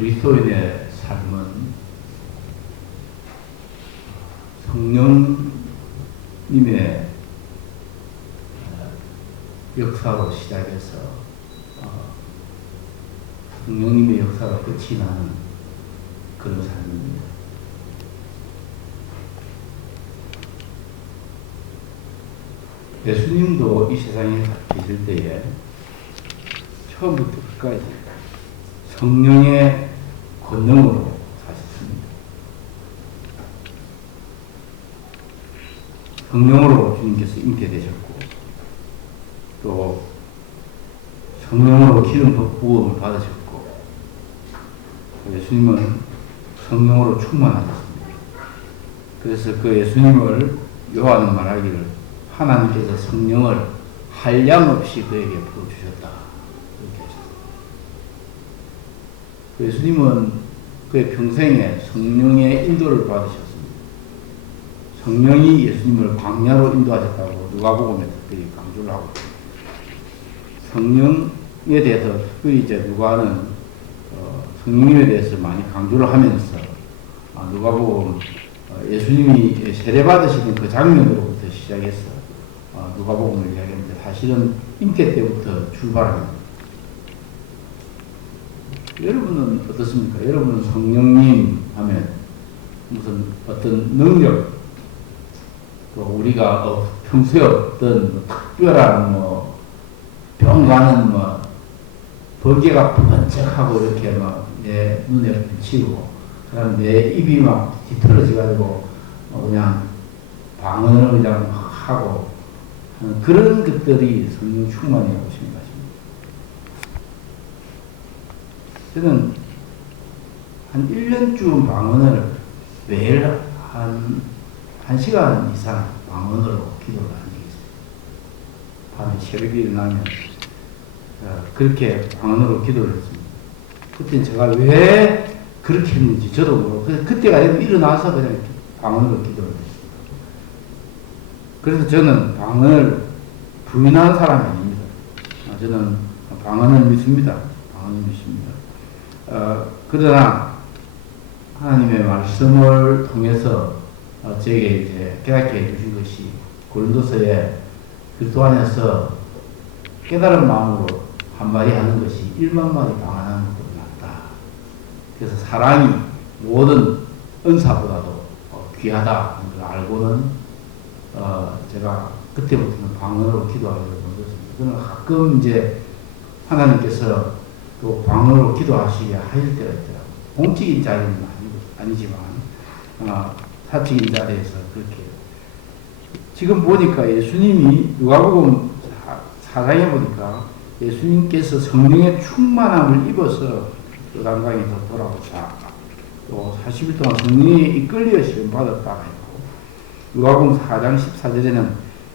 그리스도인의 삶은 성령님의 역사로 시작해서 성령님의 역사로 끝이 나는 그런 삶입니다. 예수님도 이 세상에 계실 때에 처음부터 끝까지 성령의 권능으로 사셨습니다. 성령으로 주님께서 잉태되셨고 또 성령으로 기름 부음을 받으셨고 예수님은 성령으로 충만하셨습니다. 그래서 그 예수님을 요한은 말하기를 하나님께서 성령을 한량없이 그에게 부어주셨다. 이렇게 하셨습니다. 그 예수님은 그의 평생에 성령의 인도를 받으셨습니다. 성령이 예수님을 광야로 인도하셨다고 누가복음에 특별히 강조를 하고 있습니다. 성령에 대해서 특별히 이제 누가는 성령님에 대해서 많이 강조를 하면서 누가복음 예수님이 세례받으시는 그 장면으로부터 시작해서 누가복음을 이야기하는데 사실은 잉태 때부터 출발합니다. 여러분은 어떻습니까? 여러분은 성령님 하면 무슨 어떤 능력, 또 우리가 평소에 어떤 특별한 병 가는 번개가 번쩍하고 이렇게 내 눈에 비치고, 그다음 내 입이 막 뒤틀어져가지고 그냥 방언을 그냥 하고 그런 것들이 성령 충만이라고 생각하십니다. 저는 한 1년쯤 방언을 매일 한 1시간 이상 방언으로 기도를 한 적이 있어요. 밤에 새벽에 일어나면 그렇게 방언으로 기도를 했습니다. 그때 제가 왜 그렇게 했는지 저도 모르고 그때가 되면 일어나서 그냥 방언으로 기도를 했습니다. 그래서 저는 방언을 부인하는 사람이 아닙니다. 저는 방언을 믿습니다. 방언을 믿습니다. 그러나 하나님의 말씀을 통해서 저에게 이제 깨닫게 해주신 것이 고린도서에 그리스도 안에서 깨달은 마음으로 한마디 하는 것이 1만 마디 방언하는 것보다 낫다. 그래서 사랑이 모든 은사보다도 귀하다는 걸 알고는 제가 그때부터는 방언으로 기도하기를 멈췄습니다. 저는 가끔 이제 하나님께서 또 방언으로 기도하시게 하실 때가 있더라고요. 공적인 자리는 아니지만 사적인 자리에서 그렇게 지금 보니까 예수님이 누가복음 4장에 보니까 예수님께서 성령의 충만함을 입어서 요단강에서 돌아오사 또 40일 동안 성령에 이끌려 시험 받았다 했고, 누가복음 4장 14절에는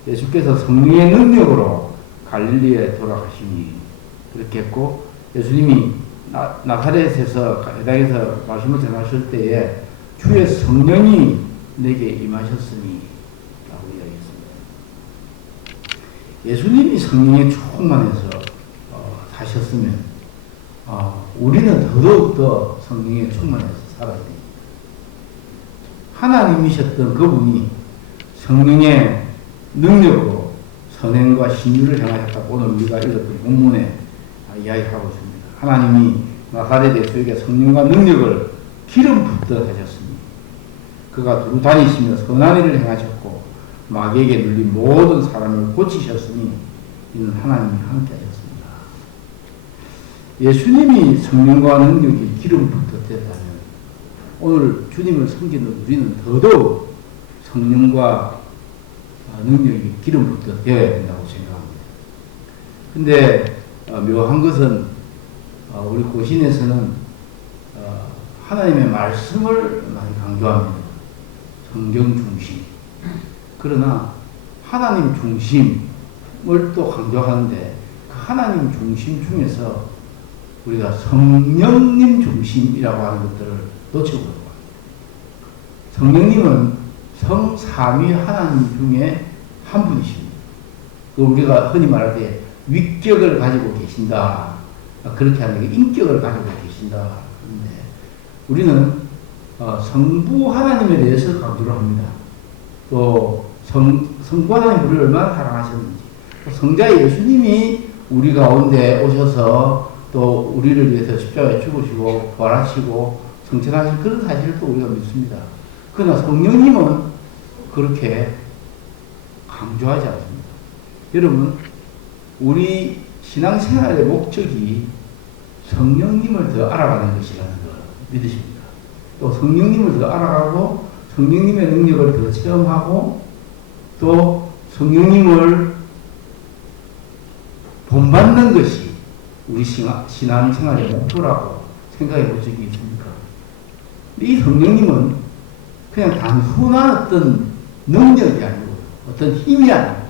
예수께서 성령의 능력으로 갈릴리에 돌아가시니 그렇게 했고, 예수님이 나사렛에서 해당에서 말씀을 전하실 때에 주의 성령이 내게 임하셨으니 라고 이야기했습니다. 예수님이 성령에 충만해서 사셨으면 우리는 더더욱더 성령에 충만해서 살아야 됩니다. 하나님이셨던 그분이 성령의 능력으로 선행과 신유를 행하셨다고 오늘 우리가 읽었던 본문에 이야기하고 있습니다. 하나님이 나사렛 예수에게 성령과 능력을 기름 붓듯 하셨습니다. 그가 두루 다니시며 선한 일을 행하셨고 마귀에게 눌린 모든 사람을 고치셨으니 이는 하나님이 함께 하셨습니다. 예수님이 성령과 능력이 기름 붓듯 됐다면 오늘 주님을 섬기는 우리는 더더욱 성령과 능력이 기름 붓듯 되어야 된다고 생각합니다. 근데 묘한 것은 우리 고신에서는 하나님의 말씀을 많이 강조합니다. 성경 중심. 그러나 하나님 중심을 또 강조하는데 그 하나님 중심 중에서 우리가 성령님 중심이라고 하는 것들을 놓쳐버리고 합니다. 성령님은 성삼위 하나님 중에 한 분이십니다. 우리가 흔히 말할 때 위격을 가지고 계신다. 그렇게 하는 게 인격을 가지고 계신다. 그런데 우리는 성부 하나님에 대해서 강조를 합니다. 또 성부 하나님 우리를 얼마나 사랑하셨는지, 또 성자 예수님이 우리 가운데 오셔서 또 우리를 위해서 십자가에 죽으시고 부활하시고 성천하신 그런 사실을 또 우리가 믿습니다. 그러나 성령님은 그렇게 강조하지 않습니다. 여러분, 우리 신앙생활의 목적이 성령님을 더 알아가는 것이라는 걸 믿으십니다. 또 성령님을 더 알아가고 성령님의 능력을 더 체험하고 또 성령님을 본받는 것이 우리 신앙생활의 목표라고 생각해 본 적이 있습니까? 이 성령님은 그냥 단순한 어떤 능력이 아니고 어떤 힘이 아니고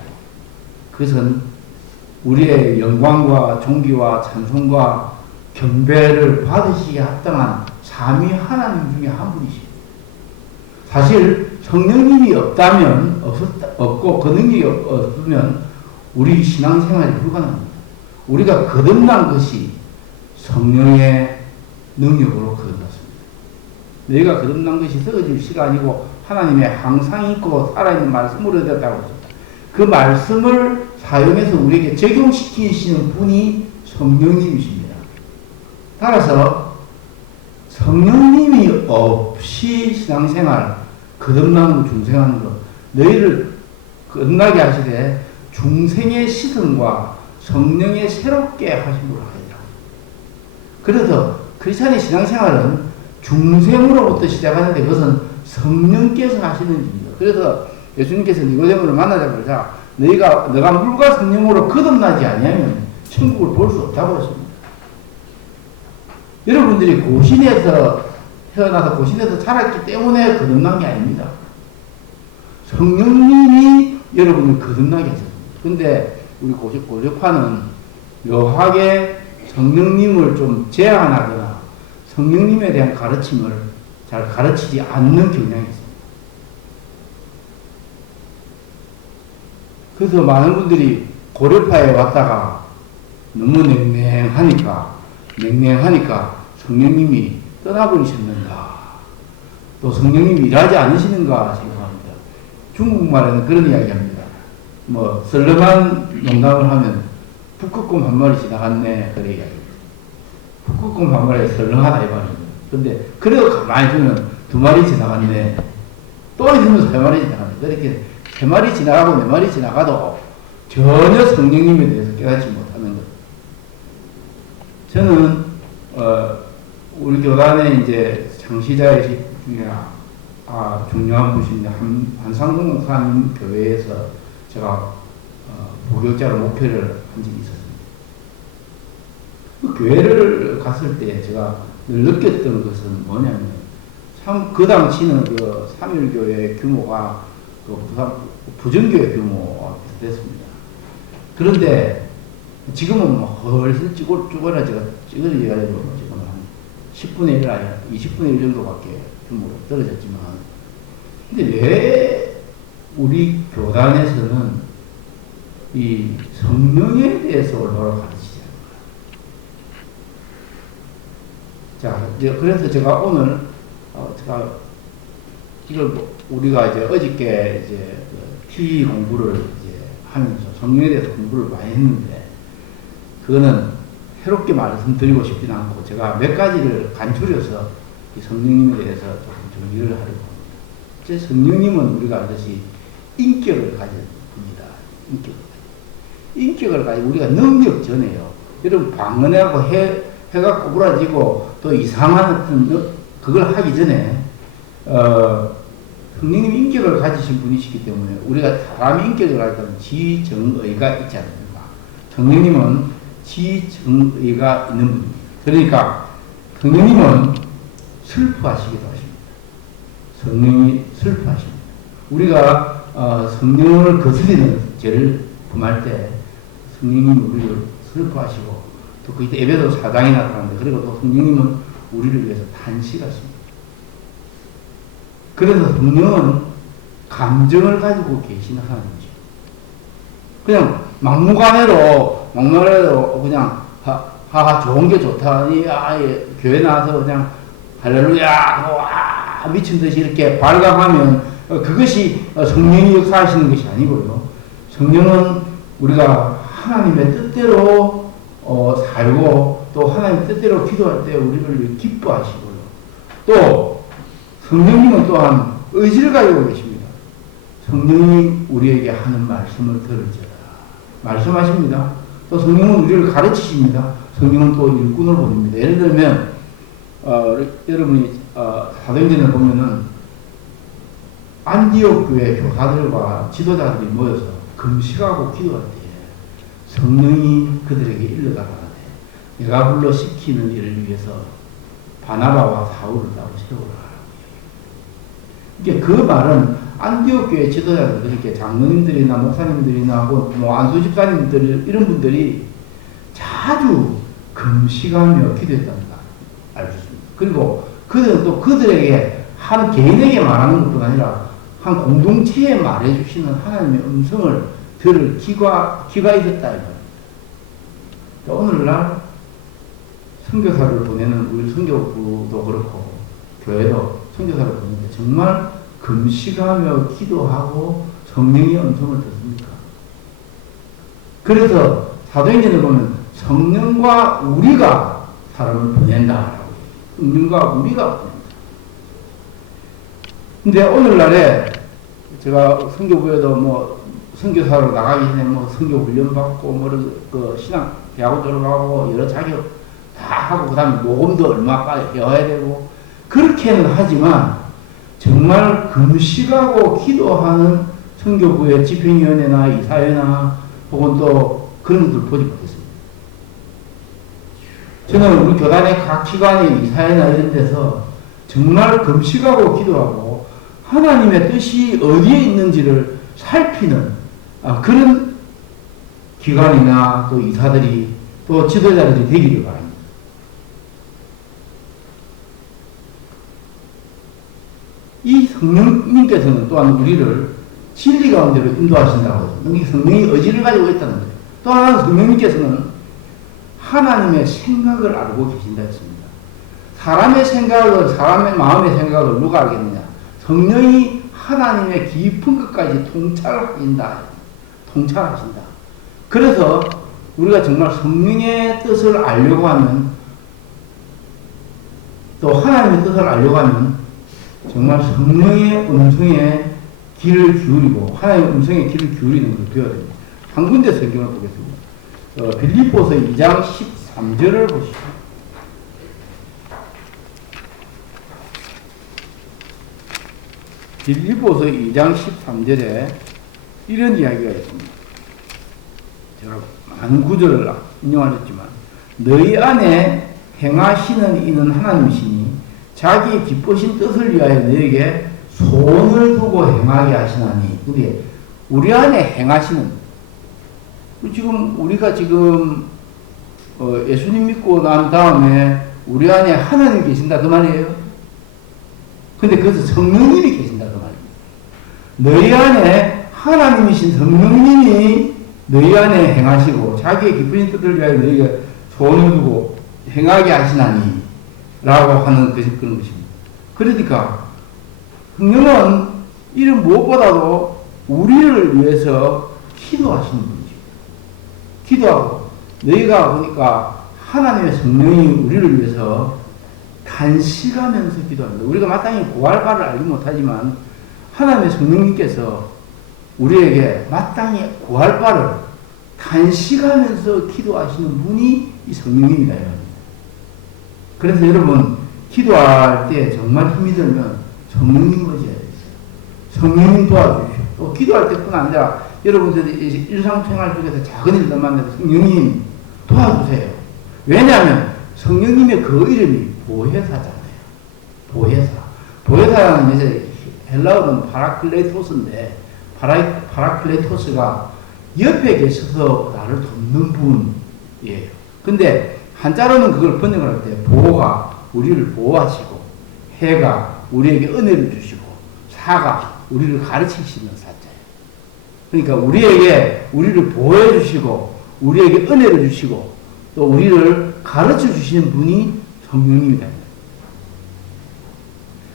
그것은 우리의 영광과 존귀와 찬송과 경배를 받으시기에 합당한 삼위 하나님 중에 한 분이십니다. 사실 성령님이 없고 그 능력이 없으면 우리 신앙생활이 불가능합니다. 우리가 거듭난 것이 성령의 능력으로 거듭났습니다. 너희가 거듭난 것이 썩어질 시가 아니고 하나님의 항상 있고 살아있는 말씀으로 되었다고 했습니다. 그 말씀을 사용해서 우리에게 적용시키시는 분이 성령님이십니다. 따라서 성령님이 없이 신앙생활, 거듭나는 중생하는 것, 너희를 거듭나게 하시되 중생의 시선과 성령의 새롭게 하심으로 하리라. 그래서 크리스찬의 신앙생활은 중생으로부터 시작하는데 그것은 성령께서 하시는 일입니다. 그래서 예수님께서 니고데모를 만나자 그러자 너가 물과 성령으로 거듭나지 아니하면 천국을 볼 수 없다고 했습니다. 여러분들이 고신에서 태어나서 고신에서 자랐기 때문에 거듭난 게 아닙니다. 성령님이 여러분을 거듭나게 하셨습니다. 근데 우리 고려파는 묘하게 성령님을 좀 제한하거나 성령님에 대한 가르침을 잘 가르치지 않는 경향이 있습니다. 그래서 많은 분들이 고려파에 왔다가 너무 냉랭하니까 성령님이 떠나버리셨는가, 또 성령님이 일하지 않으시는가 생각합니다. 중국말에는 그런 이야기 합니다. 썰렁한 농담을 하면 북극곰 한 마리 지나갔네, 그래 이야기입니다. 북극곰 한 마리 썰렁하다 이 말입니다. 근데 그래도 가만히 두면 두 마리 지나갔네, 또 있으면 세 마리 지나갔네. 그렇게 세 마리 지나가고 네 마리 지나가도 전혀 성령님에 대해서 깨닫지 못하는 것. 저는 우리 교단의 이제 창시자의 중에 중요한 분이신 한상동 목사님 교회에서 제가 부교육자로 목회를 한 적이 있었습니다. 그 교회를 갔을 때 제가 늘 느꼈던 것은 뭐냐면 참 그 당시는 그 삼일교회 규모가 그 부정교회 규모와 비슷했습니다. 그런데 지금은 훨씬 쭈그러져가지고 지금은 한 10분의 1 아니라 20분의 1 정도밖에 규모가 떨어졌지만, 근데 왜 우리 교단에서는 이 성령에 대해서 얼마나 가르치지 않을까? 자, 그래서 제가 오늘 이걸 우리가 이제 어저께 이제 T 공부를 이제 하면서 성령에 대해서 공부를 많이 했는데, 그거는 새롭게 말씀드리고 싶진 않고 제가 몇 가지를 간추려서 이 성령님에 대해서 조금 정리를 하려고 합니다. 제 성령님은 우리가 알듯이 인격을 가진 분이다. 인격을 가지고 우리가 능력 전에요. 여러분 방언하고 해가 꼬부라지고 또 이상한 어떤 그걸 하기 전에 성령님 인격을 가지신 분이시기 때문에 우리가 사람이 인격을 가지면 지정의가 있지 않습니까? 성령님은 지정의가 있는 분입니다. 그러니까 성령님은 슬퍼하시기도 하십니다. 성령이 슬퍼하십니다. 우리가 성령을 거스리는 죄를 범할 때 성령님은 우리를 슬퍼하시고, 또 그때 예배도 사당이 나타나는데, 그리고 또 성령님은 우리를 위해서 탄식하십니다. 그래서 성령은 감정을 가지고 계시는 하나님이죠. 그냥 막무가내로 그냥 좋은 게 좋다. 예, 교회 나와서 그냥 할렐루야, 미친 듯이 이렇게 발광하면 그것이 성령이 역사하시는 것이 아니고요. 성령은 우리가 하나님의 뜻대로 살고 또 하나님의 뜻대로 기도할 때 우리를 기뻐하시고요. 또 성령님은 또한 의지를 가지고 계십니다. 성령이 우리에게 하는 말씀을 들을지어다. 말씀하십니다. 또 성령은 우리를 가르치십니다. 성령은 또 일꾼을 보냅니다. 예를 들면 여러분이 사도행전을 보면은 안디옥 교회 교사들과 지도자들이 모여서 금식하고 기도할 때에 성령이 그들에게 일러가라되 내가 불러 시키는 일을 위해서 바나바와 사울을 따로 세우라. 이게 그 말은 안디옥 교회 지도자들, 이렇게 장로님들이나 목사님들이나 뭐 안수 집사님들 이런 분들이 자주 금식하며 기도했다는 걸 알 수 있습니다. 그리고 그들은 또 그들에게 한 개인에게 말하는 것뿐 아니라 한 공동체에 말해주시는 하나님의 음성을 들을 귀가 있었다 이거예요. 오늘날 선교사를 보내는 우리 선교부도 그렇고 교회도 선교사를 보내는데 정말 금식하며 기도하고 성령의 음성을 듣습니까? 그래서 사도행전을 보면 성령과 우리가 사람을 보낸다라고. 성령과 우리가 보낸다. 근데 오늘날에 제가 선교부에도 뭐 선교사로 나가기 전에 뭐 선교 훈련 받고 그 신앙 대학원 들어가고 여러 자격 다 하고 그다음에 모금도 얼마까지 해야 되고 그렇게는 하지만 정말 금식하고 기도하는 선교부의 집행위원회나 이사회나 혹은 또 그런 분들 보지 못했습니다. 저는 우리 교단의 각 기관의 이사회나 이런 데서 정말 금식하고 기도하고 하나님의 뜻이 어디에 있는지를 살피는 그런 기관이나 또 이사들이 또 지도자들이 되기를 바랍니다. 이 성령님께서는 또한 우리를 진리 가운데로 인도하신다고 해서 성령이 의지를 가지고 있다는 거예요. 또 하나는 성령님께서는 하나님의 생각을 알고 계신다 했습니다. 사람의 생각을, 사람의 마음의 생각을 누가 알겠느냐? 성령이 하나님의 깊은 것까지 통찰하신다. 통찰하신다. 그래서 우리가 정말 성령의 뜻을 알려고 하면 또 하나님의 뜻을 알려고 하면 정말 성령의 음성에 귀를 기울이고 하나님의 음성에 귀를 기울이는 걸 배워야 됩니다. 한 군데 성경을 보겠습니다. 빌립보서 2장 13절을 보시죠. 빌립보서 2장 13절에 이런 이야기가 있습니다. 제가 많은 구절을 인용하셨지만 너희 안에 행하시는 이는 하나님이시니 자기의 기쁘신 뜻을 위하여 너에게 손을 두고 행하게 하시나니. 근데 우리 안에 행하시는 우리가 예수님 믿고 난 다음에 우리 안에 하나님 계신다 그 말이에요. 근데 그것은 성령님이 계신다 그 말입니다. 너희 안에 하나님이신 성령님이 너희 안에 행하시고 자기의 기쁘신 뜻을 위하여 너희가 손을 두고 행하게 하시나니 라고 하는 그런 것입니다. 그러니까 성령은 이런 무엇보다도 우리를 위해서 기도하시는 분이죠. 기도하고 너희가 보니까 하나님의 성령이 우리를 위해서 단식하면서 기도합니다. 우리가 마땅히 구할 바를 알지 못하지만 하나님의 성령님께서 우리에게 마땅히 구할 바를 단식하면서 기도하시는 분이 이 성령님이다. 그래서 여러분 기도할 때 정말 힘이 들면 성령님 의지해야 돼요. 성령님 도와주십시오. 또 기도할 때뿐 아니라 여러분들이 일상생활 속에서 작은 일들 만나서 성령님 도와주세요. 왜냐하면 성령님의 그 이름이 보혜사잖아요. 보혜사. 보혜사라는 것이 헬라어는 파라클레토스인데 파라클레토스가 옆에 계셔서 나를 돕는 분이에요. 근데 한자로는 그걸 번역을 할 때 보호가 우리를 보호하시고 해가 우리에게 은혜를 주시고 사가 우리를 가르치시는 사자예요. 그러니까 우리에게 우리를 보호해 주시고 우리에게 은혜를 주시고 또 우리를 가르쳐 주시는 분이 성령님이다.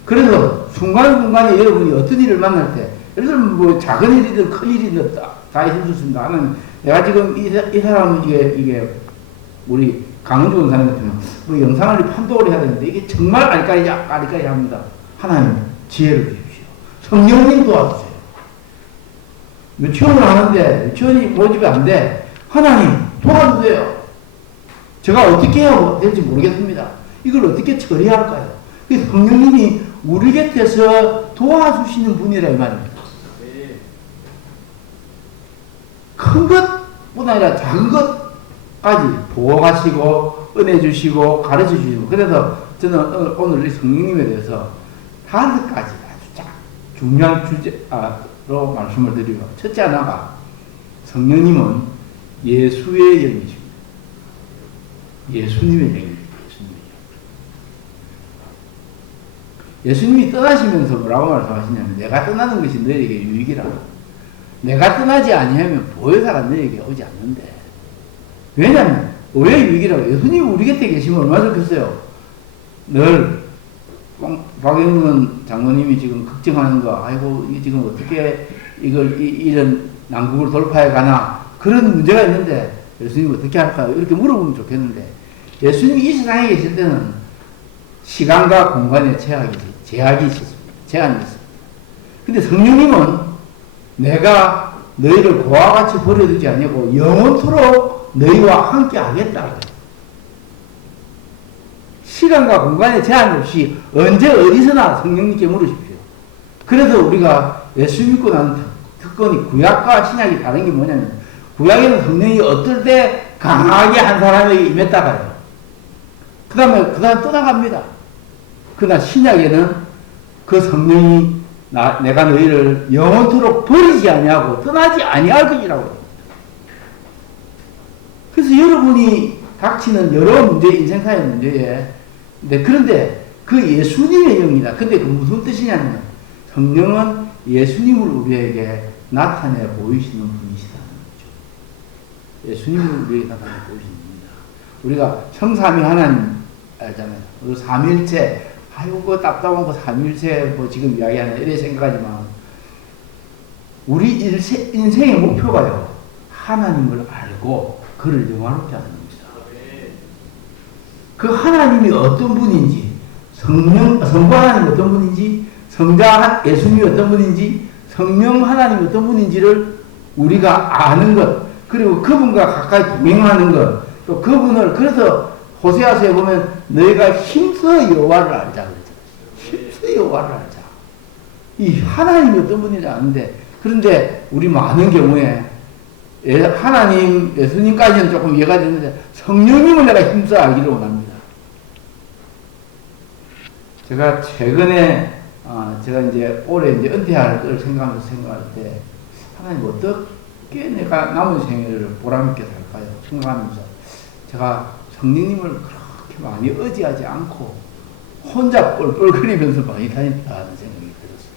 그래서 순간순간에 여러분이 어떤 일을 만날 때, 예를 들면 뭐 작은 일이든 큰 일이든 다 해주셨습니다. 나는 내가 지금 이 사람 이게 우리 강은주 원사님 같으면 뭐 영상을 판독을 해야 되는데 이게 정말 아리까리 합니다. 하나님 지혜를 주십시오. 성령님 도와주세요. 유치원을 하는데 유치원이 모집이 안 돼. 하나님 도와주세요. 제가 어떻게 해야 될지 모르겠습니다. 이걸 어떻게 처리할까요? 성령님이 우리 곁에서 도와주시는 분이라 이 말입니다. 큰 것보다 아니라 작은 것까지 보호하시고 은혜 주시고 가르쳐 주시고, 그래서 저는 오늘 이 성령님에 대해서 5가지 아주 중요한 주제로 말씀을 드리고, 첫째 하나가 성령님은 예수의 영이십니다. 예수님의 영입니다. 예수님이 떠나시면서 뭐라고 말씀하시냐면, 내가 떠나는 것이 너에게 유익이라. 내가 떠나지 아니하면 보혜사가 너에게 오지 않는데. 왜냐하면 왜 유익이라고? 예수님이 우리 곁에 계시면 얼마나 좋겠어요. 늘 박영근 장로님이 지금 걱정하는 거, 아이고 이게 지금 어떻게 이런 난국을 돌파해 가나, 그런 문제가 있는데 예수님 어떻게 할까요? 이렇게 물어보면 좋겠는데, 예수님이 이 세상에 계실 때는 시간과 공간의 제약이 있었습니다. 제한이 있습니다. 근데 성령님은 내가 너희를 고와 같이 버려두지 아니고 영원토록 너희와 함께 하겠다. 시간과 공간의 제한 없이 언제 어디서나 성령님께 물으십시오. 그래서 우리가 예수 믿고 난 특권이 구약과 신약이 다른 게 뭐냐면, 구약에는 성령이 어떨 때 강하게 한 사람에게 임했다가요. 그 다음에 떠나갑니다. 그러나 신약에는 그 성령이 내가 너희를 영원토록 버리지 아니하고 떠나지 아니할 것이라고 합니다. 그래서 여러분이 닥치는 여러 문제, 인생사의 문제에, 그런데 그 예수님의 영이다. 근데 그 무슨 뜻이냐면, 성령은 예수님을 우리에게 나타내 보이시는 분이시다는 거죠. 예수님을 우리에게 나타내 보이시는 분이다. 우리가 성삼위 하나님 알잖아요. 삼일체, 아이고, 그 답답한 거 삼일체, 뭐 지금 이야기하는 이래 생각하지만, 우리 인생의 목표가요, 하나님을 알고 그를 영화롭게 하는 겁니다. 그 하나님이 어떤 분인지, 성부 하나님이 어떤 분인지, 성자 예수님이 어떤 분인지, 성령 하나님이 어떤 분인지를 우리가 아는 것, 그리고 그분과 가까이 동행하는 것, 또 그분을, 그래서 호세아서에 보면 너희가 힘써 여호와를 알자 그랬잖아요. 힘써 여호와를 알자. 이 하나님이 어떤 분인지 아는데, 그런데 우리 많은 경우에 하나님, 예수님까지는 조금 이해가 되는데 성령님을 내가 힘써 알기를 원합니다. 제가 최근에 제가 이제 올해 이제 은퇴할 걸 생각할 때, 하나님 어떻게 내가 남은 생애를 보람있게 살까요? 생각하면서 제가 성령님을 그렇게 많이 의지하지 않고 혼자 뻘뻘거리면서 많이 다녔다는 생각이 들었어요.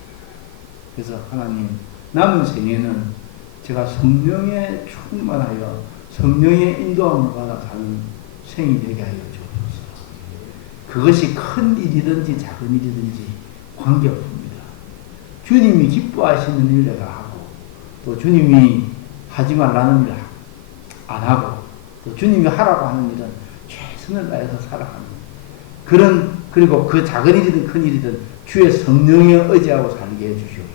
그래서 하나님, 남은 생애는 제가 성령에 충만하여 성령의 인도함을 받아 사는 생이 되게 하여 주옵소서. 그것이 큰 일이든지 작은 일이든지 관계없습니다. 주님이 기뻐하시는 일 내가 하고, 또 주님이 하지 말라는 일 안 하고, 또 주님이 하라고 하는 일은 최선을 다해서 살아가는 그리고 그 작은 일이든 큰 일이든 주의 성령에 의지하고 살게 해주시옵소서.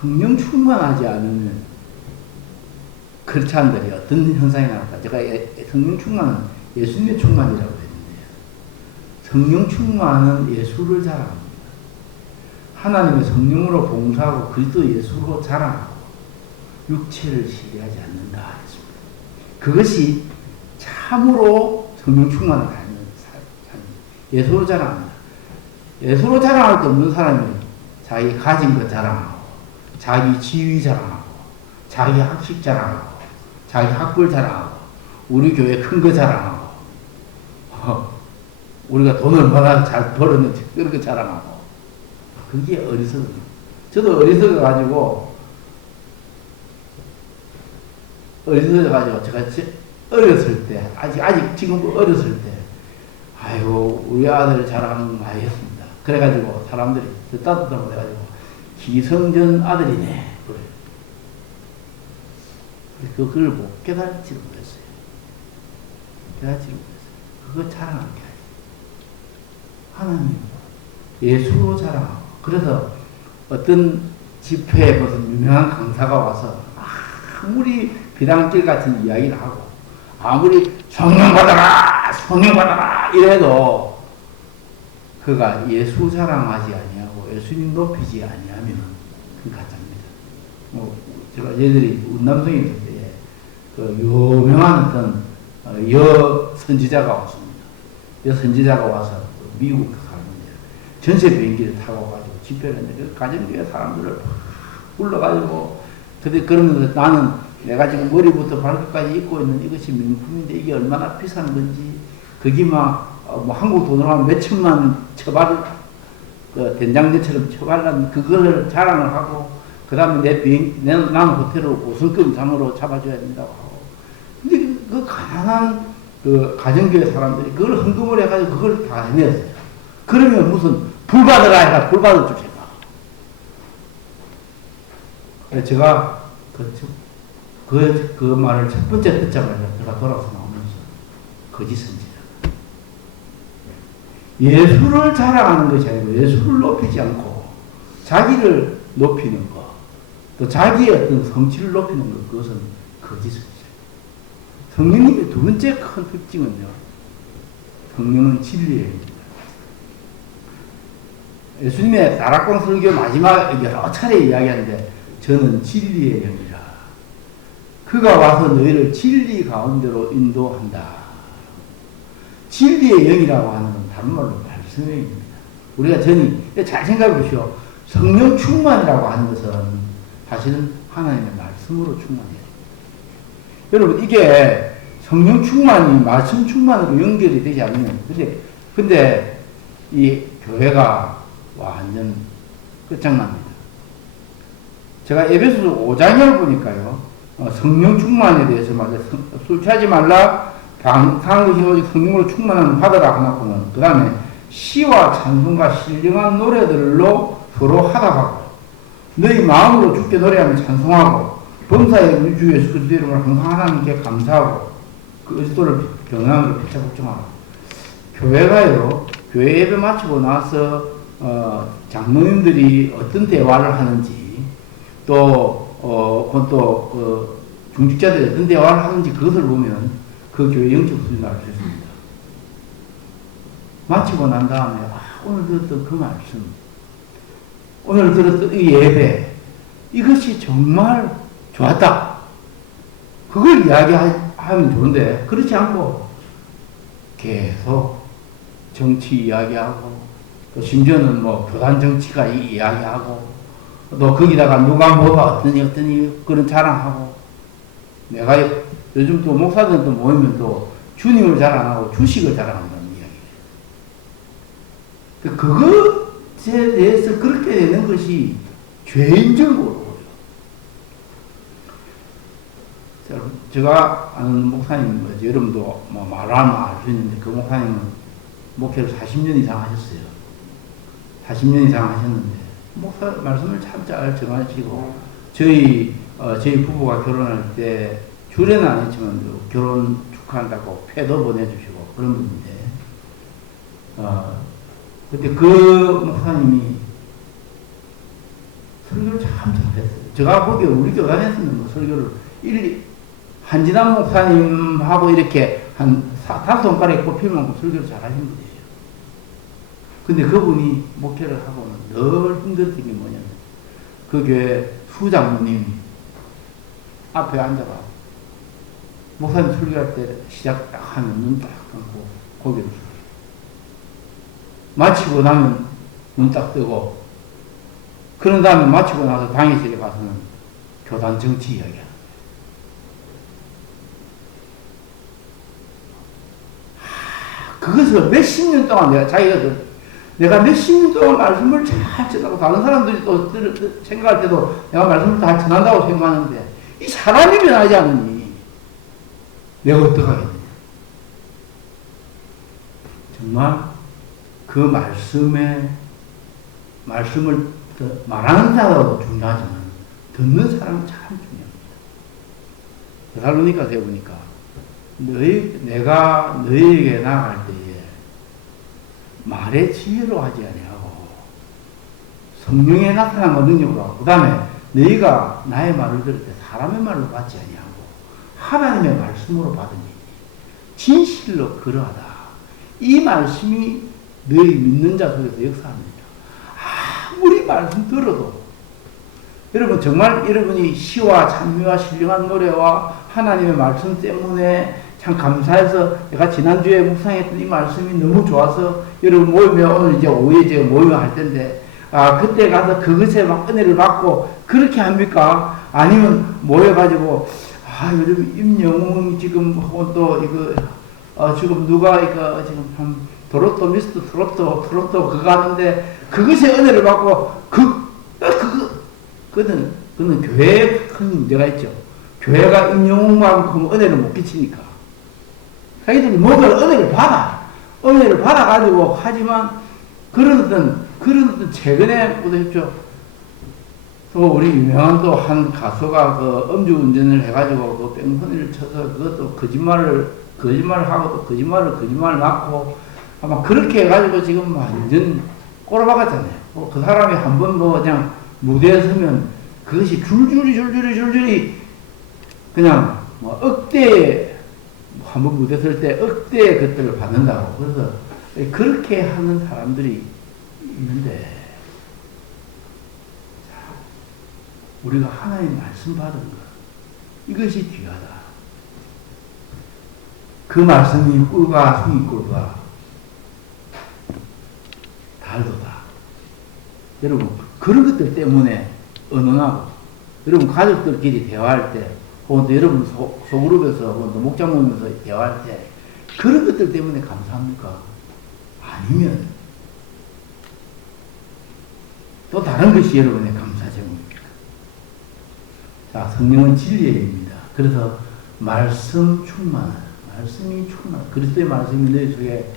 성령 충만하지 않으면 크리스찬들이 어떤 현상이 나올까? 제가 성령 충만은 예수님의 충만이라고 했는데요. 성령 충만은 예수를 자랑합니다. 하나님의 성령으로 봉사하고 그리스도 예수로 자랑하고 육체를 시기하지 않는다 했습니다. 그것이 참으로 성령 충만을 하는 사람입니다. 예수로 자랑합니다. 예수로 자랑할 게 없는 사람이 자기 가진 것 자랑하고, 자기 지위 자랑하고, 자기 학식 자랑하고, 자기 학벌 자랑하고, 우리 교회 큰 거 자랑하고, 우리가 돈을 얼마나 잘 벌었는지 그런 거 자랑하고, 그게 어리석은 저도 어리석어가지고 제가 어렸을 때, 아직 지금 어렸을 때, 아이고, 우리 아들 자랑 많이 했습니다. 그래가지고 사람들이 따뜻하고 해가지고, 기성전 아들이네. 그래. 그걸 못 깨달지를 못했어요. 그거 자랑하는 게 아니에요. 하나님, 예수로 자랑하고. 그래서 어떤 집회에 무슨 유명한 강사가 와서 아무리 비단길 같은 이야기를 하고, 아무리 성령 받아라 이래도 그가 예수 자랑하지 아니하고 예수님 높이지 아니하면 그 가짜입니다. 뭐 제가 얘들이 운남성에 있을 때 그 유명한 어떤 여 선지자가 왔습니다. 여 선지자가 와서 미국 가는데 전세 비행기를 타고 가지고 집회를 했는데 그 가정교회 사람들을 불러가지고 근데 그러면서 나는 내가 지금 머리부터 발끝까지 입고 있는 이것이 명품인데 이게 얼마나 비싼 건지 그게 막 뭐 한국 돈으로 하면 몇천만 처발 그 된장제처럼 처발난 그걸 자랑을 하고 그 다음에 나는 호텔을 5성급 장으로 잡아줘야 된다고 하고 근데 그 가난한 그 가정교회 사람들이 그걸 헌금을 해가지고 그걸 다 해냈어요. 그러면 무슨 불 받으라 해라 불 받을 줄 제가 제가 그 말을 첫 번째 듣자마자 제가 돌아서 나오면서 거짓 선지자. 예수를 자랑하는 것이 아니고 예수를 높이지 않고 자기를 높이는 것, 또 자기의 어떤 성취를 높이는 것, 그것은 거짓 선지자. 성령님의 두 번째 큰 특징은요, 성령은 진리의 영입니다. 예수님의 나락광 설교 마지막 여러 차례 이야기하는데 저는 진리의 영이라. 그가 와서 너희를 진리 가운데로 인도한다. 진리의 영이라고 하는 건 다른 말로 말씀의 영입니다. 우리가 잘 생각해 보시오. 성령 충만이라고 하는 것은 사실은 하나님의 말씀으로 충만해요. 여러분 이게 성령 충만이 말씀 충만으로 연결이 되지 않으면 근데 이 교회가 완전 끝장납니다. 제가 에베소서 5장을 보니까요. 성령 충만에 대해서 말해서 술 취하지 말라 방탕한 것이 오직 성령으로 충만함을 받으라 하나고는 그 다음에 시와 찬송과 신령한 노래들로 서로 화답하고 너희 마음으로 주께 노래하며 찬송하고 범사에 우리 주 예수 그리스도 이름으로 항상 하나님께 감사하고 그 의도를 경영으로 피차 걱정하고 교회가요 교회 예배 마치고 나서 장로님들이 어떤 대화를 하는지 또 중직자들이 어떤 대화를 하는지 그것을 보면 그 교회 영적 수준을 알 수 있습니다. 마치고 난 다음에 오늘 들었던 그 말씀 오늘 들었던 이 예배 이것이 정말 좋았다. 그걸 이야기하면 좋은데 그렇지 않고 계속 정치 이야기하고 또 심지어는 뭐 교단 정치가 이야기하고 또 거기다가 누가 뭐가 어떠니 그런 자랑하고 내가 요즘 또 목사들도 모이면 또 주님을 자랑하고 주식을 자랑한다는 이야기예요. 그것에 대해서 그렇게 되는 것이 죄인 줄 모르고요. 제가 아는 목사님, 여러분도 뭐 말하면 알 수 있는데 그 목사님은 목회를 40년 이상 하셨어요. 40년 이상 하셨는데 목사 말씀을 참 잘 정하시고 저희 부부가 결혼할 때 주례는 안 했지만 결혼 축하한다고 패도 보내주시고 그런 분인데 근데 그 목사님이 설교를 참 잘했어요. 제가 보기에 우리 교단에서는 뭐 설교를 한진환 목사님하고 이렇게 한 5손가락에 꼽힐 만큼 설교를 잘하신 분이에요. 근데 그분이 목회를 하고는 늘 힘들었던 게 뭐냐면 그 교회 수장모님 앞에 앉아가 목사님 설교할 때 시작 딱 하면 눈 딱 감고 고개를 숙여. 마치고 나면 눈 딱 뜨고 그런 다음에 마치고 나서 당회실에 가서는 교단 정치 이야기야. 그것을 몇십 년 동안 내가 자기가 내가 몇십 년 동안 말씀을 잘 전하고 다른 사람들이 또 생각할 때도 내가 말씀을 다 전한다고 생각하는데 이 사람이 변하지 않으니 내가 어떡하겠느냐. 정말 그 말씀을 말하는 사람도 중요하지만 듣는 사람은 참 중요합니다. 데살로니가서에 보니까 내가 너희에게 나아갈 때에 말의 지혜로 하지 아니하고 성령에 나타난 것 능력으로 하고 그 다음에 너희가 나의 말을 들을 때 사람의 말로 받지 아니하고 하나님의 말씀으로 받으니 진실로 그러하다. 이 말씀이 너희 믿는 자 속에서 역사합니다. 아무리 말씀 들어도 여러분 정말 여러분이 시와 찬미와 신령한 노래와 하나님의 말씀 때문에 참 감사해서 내가 지난주에 묵상했던 이 말씀이 너무 좋아서 여러분 모이면 오늘 이제 오후에 제가 모이면 할 텐데 그때 가서 그것에 막 은혜를 받고 그렇게 합니까? 아니면 모여가지고 요즘 임영웅 지금 또 이거 지금 누가 이거 지금 한 도로또 미스터 트로또 그거 하는데 그것에 은혜를 받고 그거는 교회에 큰 문제가 있죠. 교회가 임영웅만큼 은혜를 못 끼치니까. 자기들이 뭔가 은혜를 받아가지고 하지만 그런 최근에 보셨죠. 또 우리 유명한 또 한 가수가 그 음주운전을 해가지고 그 뺑소니를 쳐서 그것도 거짓말을 하고 또 거짓말을 낳고 아마 그렇게 해가지고 지금 완전 꼬라박았잖아요. 그 사람이 한번 그냥 무대에 서면 그것이 줄줄이 그냥 억대에 한번 무대 설 때 억대의 것들을 받는다고. 그래서 그렇게 하는 사람들이 있는데 우리가 하나님 말씀 받은 것 이것이 귀하다. 그 말씀이 꿀과 성의꿀과 달도다. 여러분 그런 것들 때문에 언언하고 여러분 가족들끼리 대화할 때 혹은 또 여러분 소그룹에서 혹은 또 목장 모임에서 대화할 때 그런 것들 때문에 감사합니까? 아니면 또 다른 것이 여러분의 감사 제목입니다. 자, 성령은 진리의 입니다. 그래서 말씀이 충만. 그리스도의 말씀이 너희 속에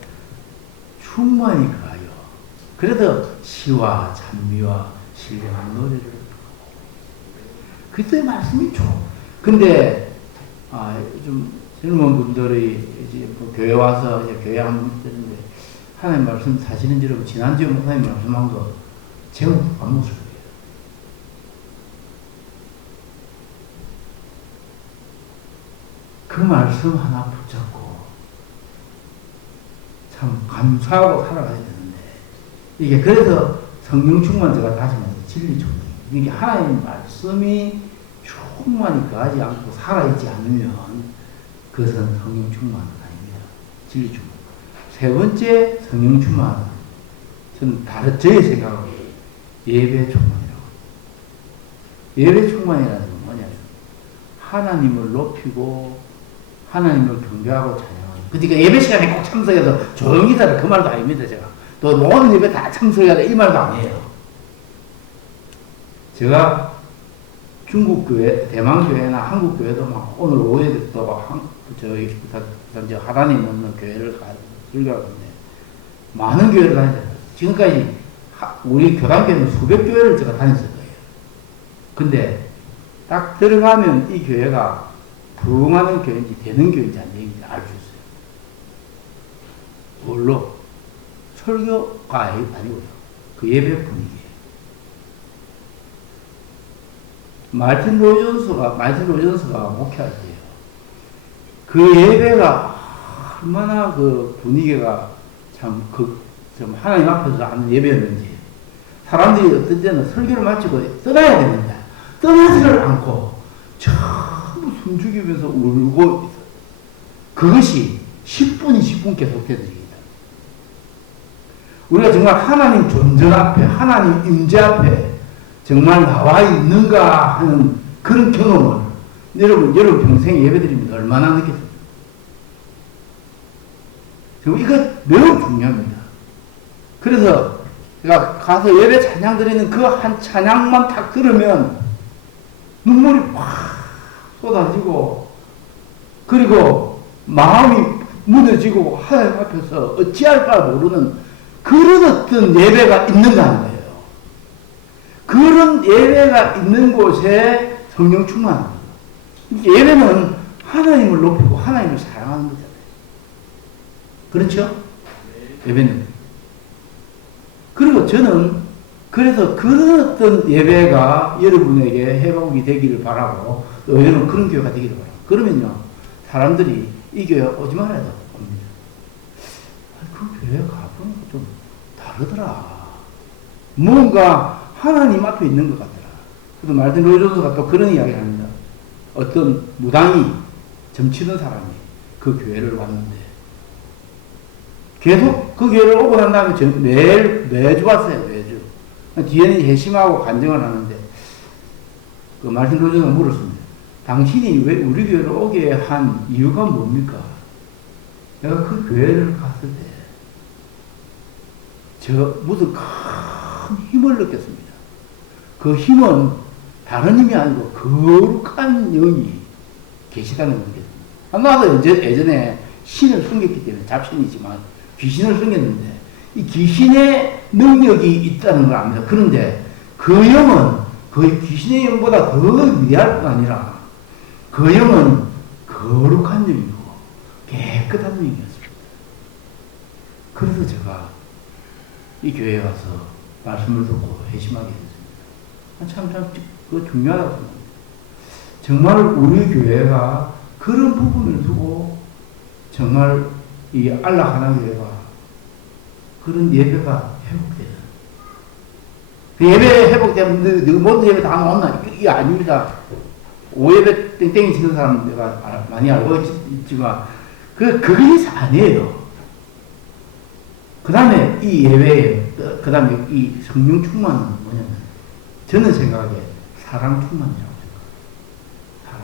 충만히 가요. 그래서 시와 찬미와 신령한 노래를 그리스도의 말씀이 근데 좀 젊은 분들이 이제 교회 와서 이제 교회 한번 듣는데 하나님 말씀 사실은 여러분 지난주에 하나님 말씀한 거 제목 안 묻을 거예요. 그 말씀 하나 붙잡고 참 감사하고 살아가야 되는데 이게 그래서 성령 충만 제가 다시 말해서 진리 충만 이게 하나님 말씀이 충만히 거하지 않고 살아있지 않으면 그것은 성령 충만은 아닙니다. 진리 충만. 세 번째 성령 충만 저는 저의 생각으로 예배 충만이라고. 예배 충만이라는 건 뭐냐면 하나님을 높이고 하나님을 경배하고 찬양하는. 그러니까 예배 시간에 꼭 참석해서 조용히 살아 그 말도 아닙니다. 제가 또 모든 예배 다 참석해야 돼 이 말도 아니에요. 제가 중국 교회, 대만 교회나 한국 교회도 막 오늘 오후에 또 저희 저 하단에 있는 교회를 설교하는데 많은 교회를 다녔어요. 지금까지 우리 교단교회는 수백 교회를 제가 다녔을 거예요. 근데 딱 들어가면 이 교회가 부흥하는 교회인지 되는 교회인지 안 되는지 알 수 있어요. 뭘로? 설교가 아니고요. 그 예배 분위기예요. 마틴 로이존스가 목회할 때요. 그 예배가 얼마나 그 분위기가 좀 하나님 앞에서 하는 예배였는지 사람들이 어떤 때는 설교를 마치고 떠나야 되는데 떠나지를 않고 전부 숨죽이면서 울고 있어요. 그것이 10분이 10분 계속되더랍니다. 우리가 정말 하나님 존재 앞에 하나님 임재 앞에 정말 나와 있는가 하는 그런 경험을 여러분 평생 예배드리면서 얼마나 느꼈습니까? 이거 매우 중요합니다. 그래서 제가 가서 예배 찬양 드리는 그 한 찬양만 딱 들으면 눈물이 확 쏟아지고, 그리고 마음이 무너지고 하나님 앞에서 어찌할까 모르는 그런 어떤 예배가 있는가 하는 거예요. 그런 예배가 있는 곳에 성령 충만. 예배는 하나님을 높이고 하나님을 사랑하는 거잖아요. 그렇죠? 예배는. 그리고 저는 그래서 그런 어떤 예배가 여러분에게 회복이 되기를 바라고, 여러분 그런 교회가 되기를 바라고. 그러면요, 사람들이 이 교회 오지 말아야 됩니다. 그 교회 가보면 좀 다르더라. 뭔가 하나님 앞에 있는 것 같더라. 그래서 말든 로이조스가 또 그런 이야기를 합니다. 어떤 무당이 점치는 사람이 그 교회를 왔는데, 계속 그 교회를 오고 난 다음에 매주 왔어요, 매주. 뒤에는 회심하고 간증을 하는데, 그 말씀 로이조스가 물었습니다. 당신이 왜 우리 교회를 오게 한 이유가 뭡니까? 내가 그 교회를 갔을 때, 무슨 큰 힘을 느꼈습니다. 그 힘은 다른 힘이 아니고 거룩한 영이 계시다는 걸 느꼈습니다. 나도 예전에 신을 섬겼기 때문에 잡신이지만 귀신을 섬겼는데, 이 귀신의 능력이 있다는 걸 압니다. 그런데 그 영은 거의 귀신의 영보다 더 위대할 뿐 아니라 그 영은 거룩한 영이고 깨끗한 영이었습니다. 그래서 제가 이 교회에 가서 말씀을 듣고 회심하게 됐습니다. 참, 그거 중요하다고 생각합니다. 정말 우리 교회가 그런 부분을 두고 정말 이 안락하나교회가 그런 예배가 회복되는. 그 예배 회복되면 모든 예배 다 나온다. 이게 아닙니다. 오예배 땡땡이 치는 사람 내가 많이 알고 있지만, 그게 아니에요. 그 다음에 이 예배에, 그 다음에 이 성령 충만은 뭐냐면, 저는 생각하기에 사랑 충만이라고 생각해요. 사랑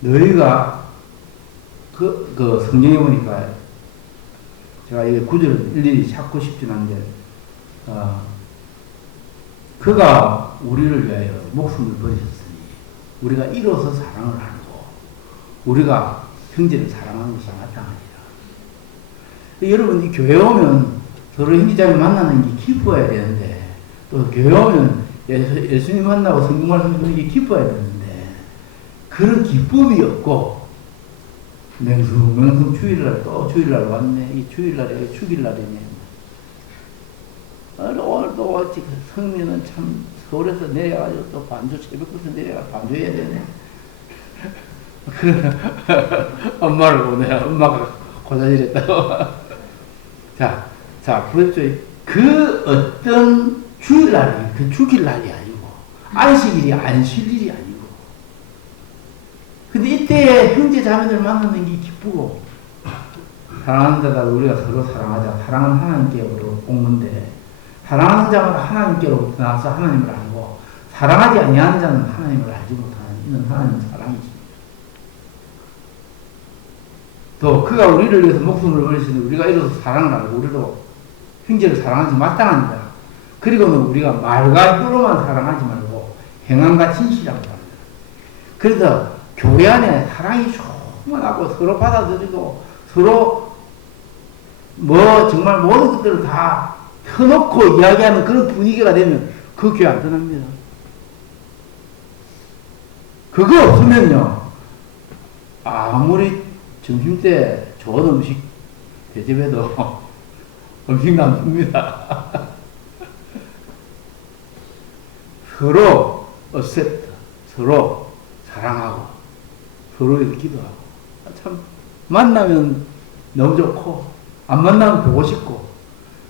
충만. 너희가, 그 성경에 보니까, 제가 이 구절을 일일이 찾고 싶진 않은데, 그가 우리를 위하여 목숨을 버리셨으니 우리가 이로써 사랑을 알고 우리가 형제를 사랑하는 것이 마땅하니라. 여러분, 이 교회 오면 서로 형제자매 만나는 게 기뻐야 되는데, 또 교회 오면 예수님 만나고 성경 말씀 듣는 게 기뻐야 되는데, 그런 기쁨이 없고, 명수 주일날 또 주일날 왔네. 이 주일날에 축일날이네. 오늘도 성민은 참 서울에서 내려가지고 또 반주 새벽부터 내려가 반주해야 되네. 그래 엄마를 보내. 엄마가 고자질했다고. 자, 그렇죠. 그 어떤 주일날이 그 죽일날이 아니고, 안식일이 안 쉴 일이 아니고. 근데 이때 형제 자매들 만나는 게 기쁘고, 사랑하는 자다 우리가 서로 사랑하자. 사랑은 하나님께로 온 건데, 사랑하는 자마다 하나님께로부터 나와서 하나님을 알고, 사랑하지 아니하는 자는 하나님을 알지 못하는 이는 하나님의 사랑이십니다. 또 그가 우리를 위해서 목숨을 버리시니 우리가 이로써 사랑을 알고 우리도 형제를 사랑하지 마땅합니다. 그리고는 우리가 말과 혀로만 사랑하지 말고 행함과 진실이라고 합니다. 그래서 교회 안에 사랑이 충만하고 서로 받아들이고 서로 정말 모든 것들을 다 펴놓고 이야기하는 그런 분위기가 되면 그 교회 안 떠납니다. 그거 없으면요, 아무리 점심때 좋은 음식 대접해도 음식 남습니다. 서로 어셉트, 서로 사랑하고 서로 기도하고, 참 만나면 너무 좋고 안 만나면 보고 싶고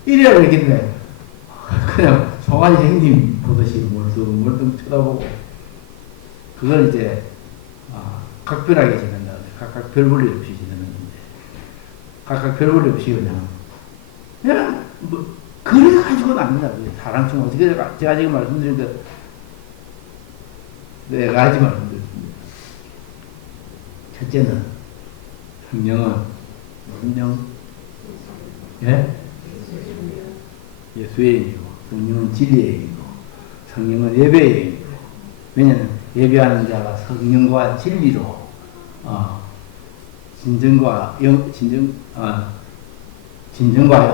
이래야 되겠네. 그냥 송아지 형님 보듯이 멀뚱멀뚱 쳐다보고, 그걸 이제 각별하게 지낸다. 각각 별 볼 일 없이 지내는 건데, 각각 별 볼 일 없이 그냥 그래 가지고는 아니다. 사랑 중 어떻게 제가 지금 말씀드린 데 네 가지 말씀드렸습니다. 첫째는 성령은 성령, 예? 예수의 영이고, 성령은 진리의 영이고, 성령은 예배의 영이고, 왜냐하면 예배하는 자가 성령과 진리로, 진정과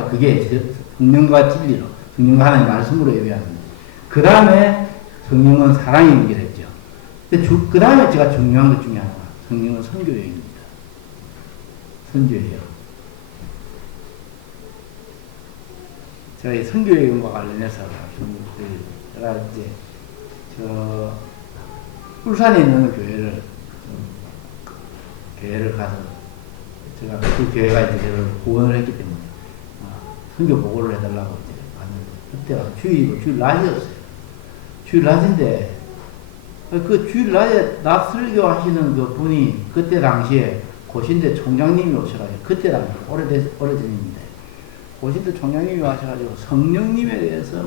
그게 성령과 진리로, 성령과 하나님 말씀으로 예배하는 거예요. 그 다음에 성령은 사랑이 연결했죠. 그 다음에 제가 중요한 것 중에 하나가 성령은 선교여행입니다. 선교여행. 제가 이 선교여행과 관련해서 제가 이제 울산에 있는 교회를 가서 제가 그 교회가 이제 저를 후원을 했기 때문에 선교 보고를 해달라고 이제 갔는데 그때가 주일 낮이었어요. 주일 낮인데 그 주일 낮에 낮 설교하시는 그 분이 그때 당시에 고신대 총장님이 오셔가지고 그때 당시 오래전입니다. 고신대 총장님이 오셔가지고 성령님에 대해서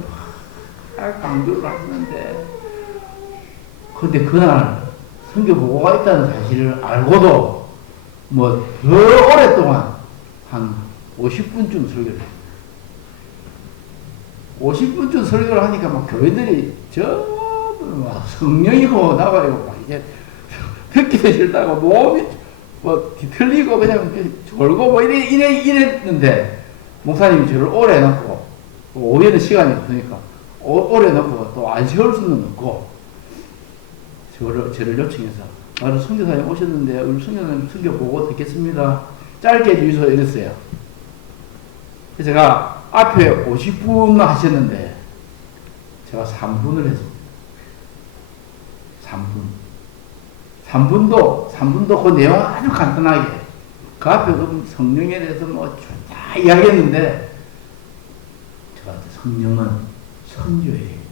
막 강조를 하시는데 근데 그날 선교 보고가 있다는 사실을 알고도 뭐 더 오랫동안 한 50분쯤 설교를 했어요. 50분쯤 설교를 하니까 막 교인들이 전부 막 성령이고 나가고 막 이제 듣기도 싫다고 몸이 뭐 뒤틀리고 그냥 졸고 뭐 이랬는데 목사님이 저를 오래 놓고 오후에는 시간이 없으니까 오래 놓고 또 안 세울 수는 없고 저를 요청해서 나는 선교사님 오셨는데 우리 선교사님 선교 보고 듣겠습니다. 짧게 해주셔서 이랬어요. 그래서 제가 앞에 50분 하셨는데 제가 3분을 했습니다. 3분도 그 내용 아주 간단하게 그 앞에 성령에 대해서 뭐 다 이야기했는데 제가 성령은 선교예입니다.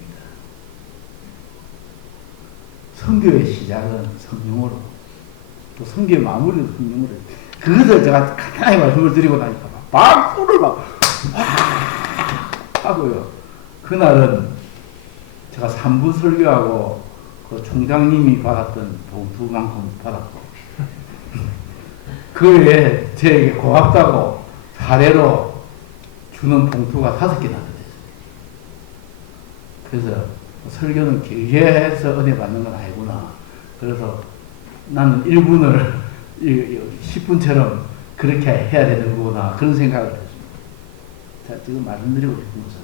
선교의 시작은 성령으로 또 선교의 마무리도 성령으로 그것을 제가 간단하게 말씀을 드리고 나니까 박수를 막 하고요. 그날은 제가 3부 설교하고 그 총장님이 받았던 봉투만큼 받았고 그 외에 저에게 고맙다고 사례로 주는 봉투가 5개나 됐어요. 그래서 설교는 길게 해서 은혜 받는 건 아니구나. 그래서 나는 1분을 10분처럼 그렇게 해야 되는 거구나. 그런 생각을 했습니다. 자, 지금 말씀드리고 싶은 것은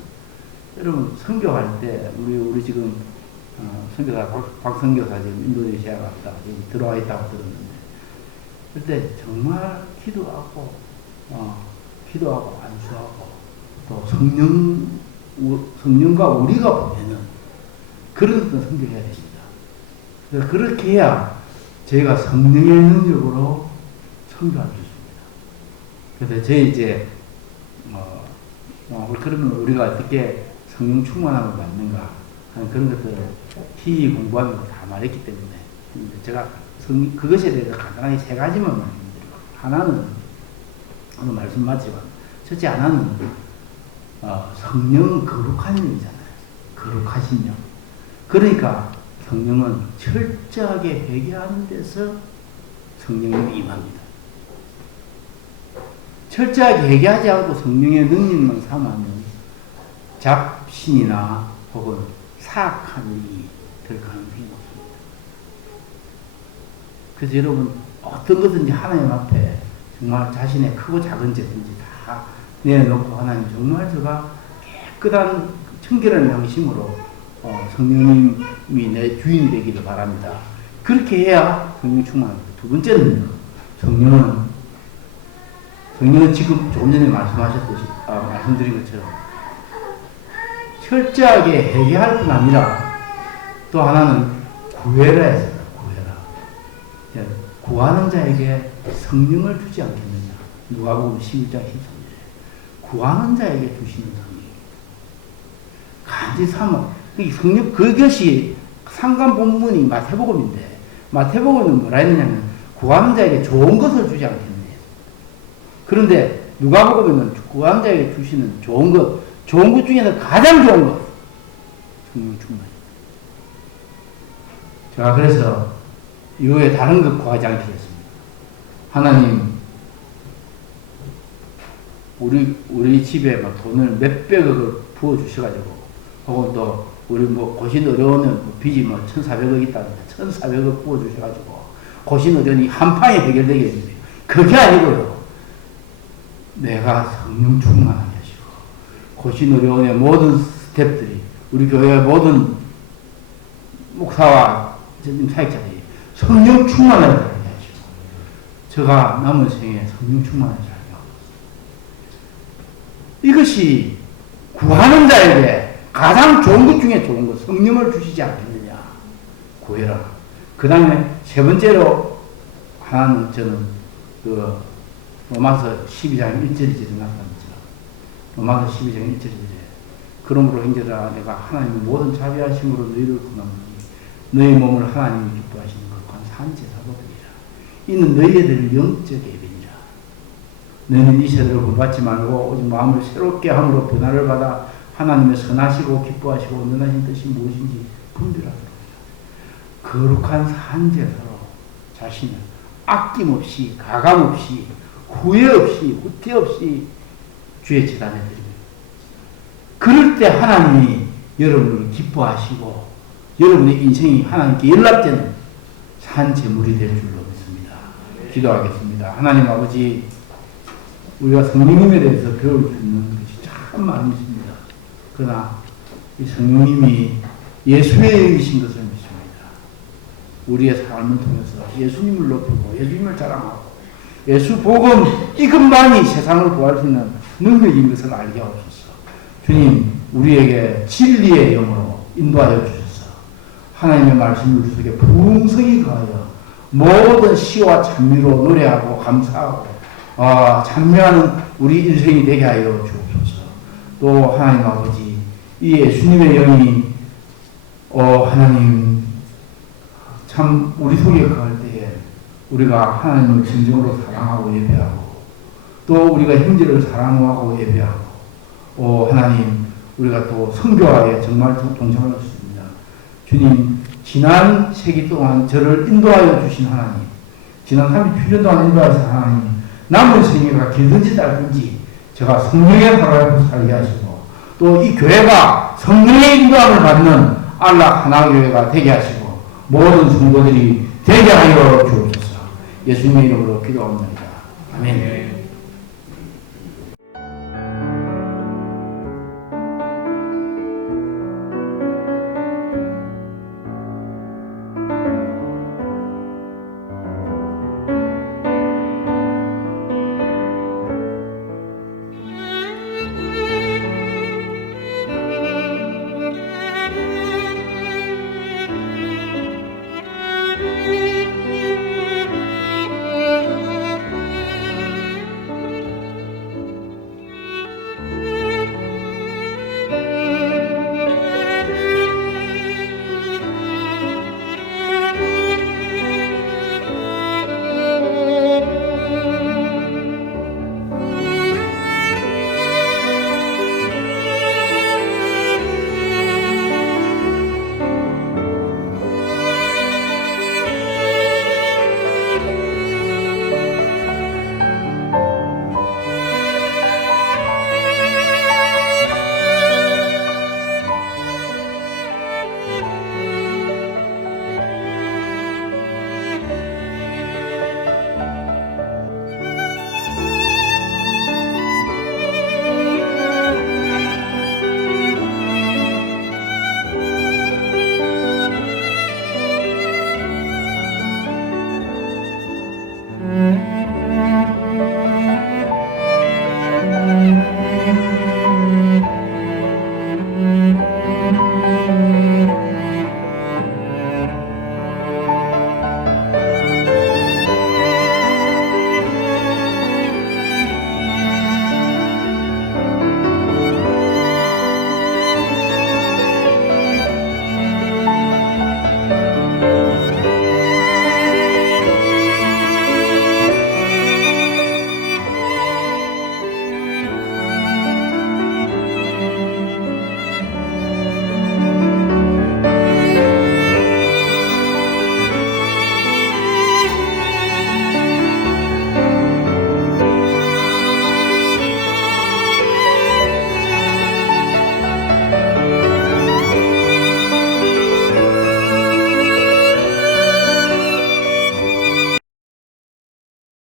여러분 선교할 때 우리 지금 선교사 박선교사 지금 인도네시아 갔다 지금 들어와 있다고 들었는데 그때 정말 기도하고 안수하고 또 성령과 우리가 보내는 그런 어떤 선교해야 됩니다. 그래서 그렇게 해야 저희가 성령의 능력으로 선교할 수 있습니다. 그래서 저희 이제 그러면 우리가 어떻게 성령 충만함을 받는가 하는 그런 것들을 히 공부하면서 다 말했기 때문에 제가 그것에 대해서 간단하게 3가지만 말씀드리고 하나는 오늘 말씀 맞지만 첫째 하나는 성령은 거룩한 영이잖아요. 거룩하신 영. 그러니까 성령은 철저하게 회개하는 데서 성령이 임합니다. 철저하게 회개하지 않고 성령의 능력만 삼으면 잡신이나 혹은 사악한 일이 될 가능성이 높습니다. 그래서 여러분 어떤 것든지 하나님 앞에 정말 자신의 크고 작은 죄든지 다 내놓고 하나님 정말 제가 깨끗한 청결한 양심으로 성령님이 내 주인이 되기를 바랍니다. 그렇게 해야 성령 충만합니다. 두 번째는 성령은 지금 조금 전에 말씀드린 것처럼 철저하게 회개할 뿐 아니라 또 하나는 구해라 했습니다. 구해라. 구하는 자에게 성령을 주지 않겠느냐. 누가복음 11장 13절에 구하는 자에게 주시는 성령. 간지 삼어. 성령 그것이 상관 본문이 마태복음인데 마태복음은 뭐라 했느냐면 구하는 자에게 좋은 것을 주지 않겠느냐. 그런데 누가복음에는 구하는 자에게 주시는 좋은 것 중에서 가장 좋은 것 성령 충만. 제가 그래서 이후에 다른 것 구하지 않겠습니다. 하나님 우리 집에 막 돈을 몇백억을 부어 주셔가지고, 혹은 또 우리 뭐 고신 어려우면 빚이 뭐 1,400억 있다는데 1,400억 부어 주셔가지고 고신 어려움이 한 방에 해결되게 해주세요. 그게 아니고요. 내가 성령 충만하게 하시고, 고신 어려움의 모든 스태프들이, 우리 교회의 모든 목사와 사역자들이 성령 충만하게 하시고, 제가 남은 생에 성령 충만하게 살게 하옵소서. 이것이 구하는 자에게 가장 좋은 것 중에 좋은 것, 성령을 주시지 않겠느냐. 구해라. 그 다음에 세 번째로 하나는 저는 그 로마서 12장 1절이 나타났죠. 로마서 12장 1절에 그러므로 형제들아 내가 하나님의 모든 자비하심으로 너희를 구하노니 너희 몸을 하나님이 기뻐하시는 것과 산제사도 드리라. 이는 너희들 영적 예배니라. 너희는 이 세대를 본받지 말고 오직 마음을 새롭게 함으로 변화를 받아 하나님의 선하시고 기뻐하시고 온전하신 뜻이 무엇인지 분별하도록 거룩한 산제사로 자신을 아낌없이 가감없이 후회 없이 후퇴 없이 주의 제단에 드립니다. 그럴 때 하나님이 여러분을 기뻐하시고 여러분의 인생이 하나님께 연락되는 산제물이 될 줄로 믿습니다. 기도하겠습니다. 하나님 아버지, 우리가 성령님에 대해서 배울 수 있는 것이 참 많이 있습니다. 그러나 이 성령님이 예수의 이신 것을 믿습니다. 우리의 삶을 통해서 예수님을 높이고 예수님을 자랑하고 예수 복음 이것만이 세상을 구할 수 있는 능력인 것을 알게 하옵소서. 주님, 우리에게 진리의 영으로 인도하여 주셔서 하나님의 말씀을 우리 속에 풍성히 거하여 모든 시와 찬미로 노래하고 감사하고 찬미하는 우리 인생이 되게 하여 주옵소서. 또 하나님 아버지, 이 예수님의 영이 하나님 참 우리 속에 거할 때에 우리가 하나님을 진정으로 사랑하고 예배하고 또 우리가 형제를 사랑하고 예배하고 하나님 우리가 또 선교하에 정말 동참할 수 있습니다. 주님, 지난 세기 동안 저를 인도하여 주신 하나님, 지난 37년 동안 인도하신 하나님, 남은 생애가 길든지 짧든지 제가 성령의 하루에 살게 하시고 또 이 교회가 성령의 인도함을 받는 안락 하나교회가 되게 하시고 모든 성도들이 되게 하여 주옵소서. 예수님의 이름으로 기도합니다. 아멘.